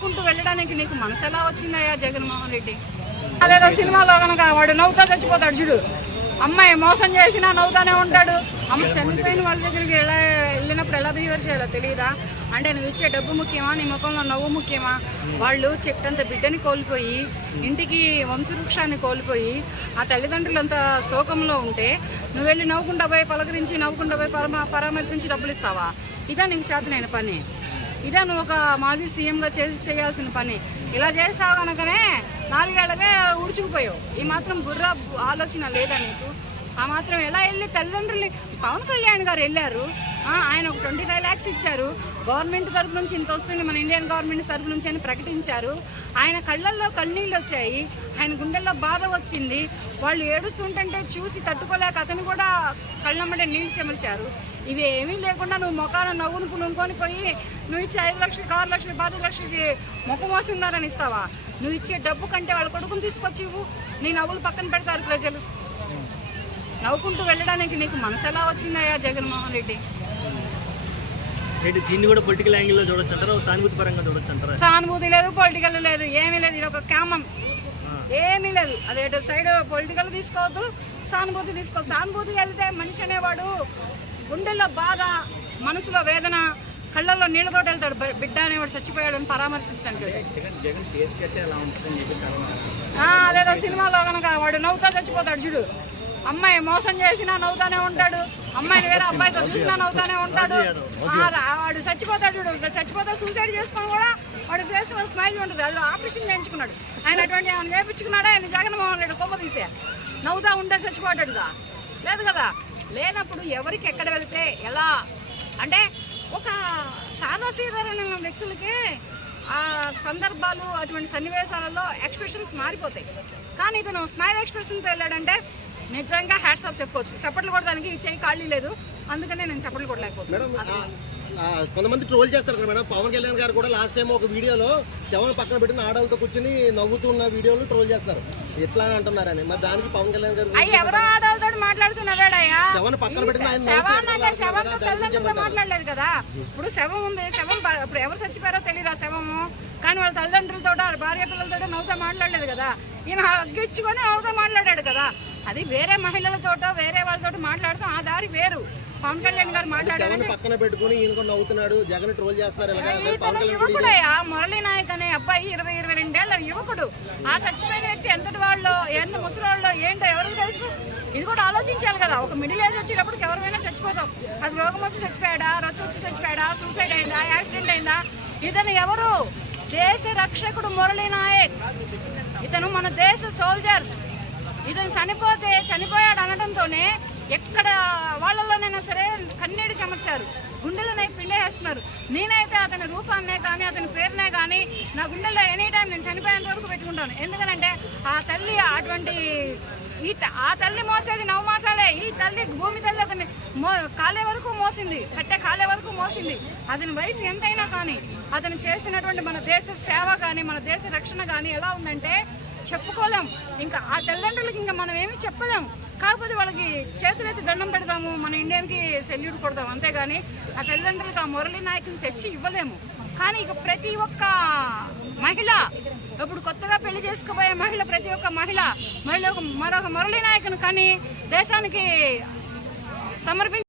నవ్వుకుంటూ వెళ్ళడానికి నీకు మనసు ఎలా వచ్చిందయ్యా జగన్మోహన్ రెడ్డి? అదేదో సినిమాలో కనుక వాడు నవ్వుతా చచ్చిపోతాడు చూడు. అమ్మాయి మోసం చేసినా నవ్వుతానే ఉంటాడు. అమ్మ చనిపోయిన వాళ్ళ దగ్గరికి ఎలా వెళ్ళినప్పుడు ఎలా బిహేవ్ చేయాలో తెలియదా అంటే నువ్వు ఇచ్చే డబ్బు ముఖ్యమా? నీ ముఖంలో నవ్వు ముఖ్యమా? వాళ్ళు చెట్టంత బిడ్డని కోల్పోయి ఇంటికి వంశవృక్షాన్ని కోల్పోయి ఆ తల్లిదండ్రులంతా శోకంలో ఉంటే నువ్వు వెళ్ళి నవ్వుకుంటా పోయి పలకరించి నవ్వుకుంటా పోయి పరామర్శించి డబ్బులు ఇస్తావా? ఇదా నీకు చేతనైన పని. ఇదే నువ్వు ఒక మాజీ సీఎంగా చేసి చేయాల్సిన పని. ఇలా చేసావు కనుకనే నాలుగేళ్ళకే ఉడుచుకుపోయావు ఈ మాత్రం బుర్ర ఆలోచన లేదా నీకు? ఆ మాత్రం ఎలా వెళ్ళి తల్లిదండ్రుల్ని పవన్ కళ్యాణ్ గారు వెళ్ళారు. ఆయన ఒక ట్వంటీ ఫైవ్ ల్యాక్స్ ఇచ్చారు. గవర్నమెంట్ తరఫు నుంచి ఇంత వస్తుంది మన ఇండియన్ గవర్నమెంట్ తరఫు నుంచి అని ప్రకటించారు. ఆయన కళ్ళల్లో కన్నీళ్ళు వచ్చాయి. ఆయన గుండెల్లో బాధ వచ్చింది. వాళ్ళు ఏడుస్తుంటే చూసి తట్టుకోలేక అతను కూడా కళ్ళమ్మడే నీళ్ళు చెమర్చారు. ఇవి ఏమీ లేకుండా నువ్వు మొఖాన నవ్వును పులుకొని పోయి నువ్వు ఇచ్చే ఐదు లక్షలకి ఆరు లక్షలు పది లక్షలకి మొక్క మోసి ఉన్నారని ఇస్తావా? నువ్వు ఇచ్చే డబ్బు కంటే వాళ్ళ కొడుకుని తీసుకొచ్చి ఇవ్వు నీ నవ్వులు పక్కన పెడతారు ప్రజలు. నవ్వుకుంటూ వెళ్ళడానికి నీకు మనసు ఎలా వచ్చిందయ్యా జగన్మోహన్ రెడ్డి? ఏంటి దీన్ని కూడా పొలిటికల్ యాంగిల్లో చూడొచ్చు అంటారా సానుభూతి పరంగా చూడొచ్చు అంటారా సానుభూతి లేదు పొలిటికల్ లేదు ఏమీ లేదు ఇది ఒక కామం ఏమీ లేదు. అదేటో సైడ్ పొలిటికల్ తీసుకోవద్దు సానుభూతి తీసుకో. సానుభూతికి వెళ్తే మనిషి అనేవాడు గుండెల్లో బాధ మనసులో వేదన కళ్ళల్లో నీళ్ళతో వెళ్తాడు బిడ్డ అనేవాడు చచ్చిపోయాడు అని పరామర్శించడానికి అదేదో సినిమాలో కనుక వాడు నవ్వుతా చచ్చిపోతాడు చూడు. అమ్మాయి మోసం చేసినా నవ్వుతానే ఉంటాడు. అమ్మాయిని వేరే అబ్బాయితో చూసినా నవ్వుతానే ఉంటాడు. వాడు చచ్చిపోతాడు చచ్చిపోతా సూసైడ్ చేసుకొని కూడా వాడి ఫేస్ స్మైల్ ఉంటుంది. అది ఆపరేషన్ చేయించుకున్నాడు. ఆయన అటువంటి ఆయన వేపించుకున్నాడా? ఆయన జగన్మోహన్ రెడ్డి కొమ్మ తీసే. నవ్వుతా ఉంటే చచ్చిపోతాడుగా లేదు కదా? లేనప్పుడు ఎవరికి ఎక్కడ వెళ్తే ఎలా? అంటే ఒక సాదాసీదారైన వ్యక్తులకి ఆ సందర్భాలు అటువంటి సన్నివేశాలలో ఎక్స్ప్రెషన్స్ మారిపోతాయి. కానీ ఇతను స్మైల్ ఎక్స్ప్రెషన్తో వెళ్ళాడంటే నిజంగా హ్యాట్స్ ఆఫ్ చెప్పుకోవచ్చు చప్పట్లు కొట్టడానికి ఈ చేయి ఖాళీ లేదు. అందుకనే నేను చప్పట్లు కొట్టలేకపోతున్నాను కొంతమంది ట్రోల్ చేస్తారు కదా మేడం. పవన్ కళ్యాణ్ గారు కూడా లాస్ట్ టైం ఒక వీడియోలో శవం పక్కన పెట్టిన ఆడలతో కూర్చుని నవ్వుతున్న వీడియోలు ట్రోల్ చేస్తున్నారు ఎట్లా అంటున్నారని. మరి దానికి పవన్ కళ్యాణ్ గారు ఎవరో ఆడవాళ్ళతో మాట్లాడుతున్నాడయ్యా శవాన్ని పక్కన పెట్టిన ఆయన మాట్లాడలేదు కదా. ఇప్పుడు శవం ఉంది శవం ఇప్పుడు ఎవరు చచ్చిపోయారో తెలియదు ఆ శవము? కానీ వాళ్ళ తల్లిదండ్రులతో భార్య పిల్లలతో నవ్వుతా మాట్లాడలేదు కదా. ఈయన హగ్గిచ్చుకొని నవ్వుతా మాట్లాడాడు కదా. అది వేరే మహిళలతోటో వేరే వాళ్ళతో మాట్లాడుతూ ఆ దారి వేరు. పవన్ కళ్యాణ్ గారు మాట్లాడారు పక్కన పెట్టుకుని నవ్వుతున్నాడు జగన్ ట్రోల్ చేస్తున్నారు ఎలాగా అని పవన్ ఇతను కళ్యాణ్ కూడా యువకుడయ్యా మురళీ నాయక్ అనే అబ్బాయి ఇరవై ఇరవై రెండేళ్ళ యువకుడు. ఆ చచ్చిపోయిన వ్యక్తి ఎంతటి వాళ్ళు ఎంత ముసలి ఏంటో ఎవరికి తెలుసు? ఇది కూడా ఆలోచించాలి కదా. ఒక మిడిల్ ఏజ్ వచ్చేటప్పటికి ఎవరైనా చచ్చిపోతాం. అది రోగం వచ్చి చచ్చిపోయాడా రొచ్చు వచ్చి చచ్చిపోయాడా సూసైడ్ అయిందా యాక్సిడెంట్ అయిందా? ఇతను ఎవరు? దేశ రక్షకుడు మురళీ నాయక్. ఇతను మన దేశ సోల్జర్స్ ఇతను చనిపోతే చనిపోయాడు అనడంతోనే ఎక్కడ వాళ్ళలోనైనా సరే కన్నీడు చెమర్చారు. గుండెలనే పిండేస్తున్నారు నేనైతే అతని రూపాన్నే కానీ అతని పేరునే కానీ నా గుండెల్లో ఎనీ టైం నేను చనిపోయేంత వరకు పెట్టుకుంటాను. ఎందుకనంటే ఆ తల్లి అటువంటి ఈ ఆ తల్లి మోసేది నవమాసాలే ఈ తల్లి భూమి తల్లి అతని మో కాలే వరకు మోసింది. కట్టే కాలే వరకు మోసింది. అతని వయసు ఎంతైనా కానీ అతను చేసినటువంటి మన దేశ సేవ కానీ మన దేశ రక్షణ కానీ ఎలా ఉందంటే చెప్పుకోలేం. ఇంకా ఆ తల్లిదండ్రులకి ఇంకా మనం ఏమీ చెప్పలేం. కాకపోతే వాళ్ళకి చేతులైతే దండం పెడతాము మన ఇండియన్కి సెల్యూట్ కొడతాం అంతేగాని ఆ తల్లిదండ్రులకు ఆ మురళీ నాయకుని తెచ్చి ఇవ్వలేము. కానీ ఇక ప్రతి ఒక్క మహిళ ఇప్పుడు కొత్తగా పెళ్ళి చేసుకోబోయే మహిళ ప్రతి ఒక్క మహిళ మహిళ మరొక మురళీ నాయకుని కానీ దేశానికి సమర్పించ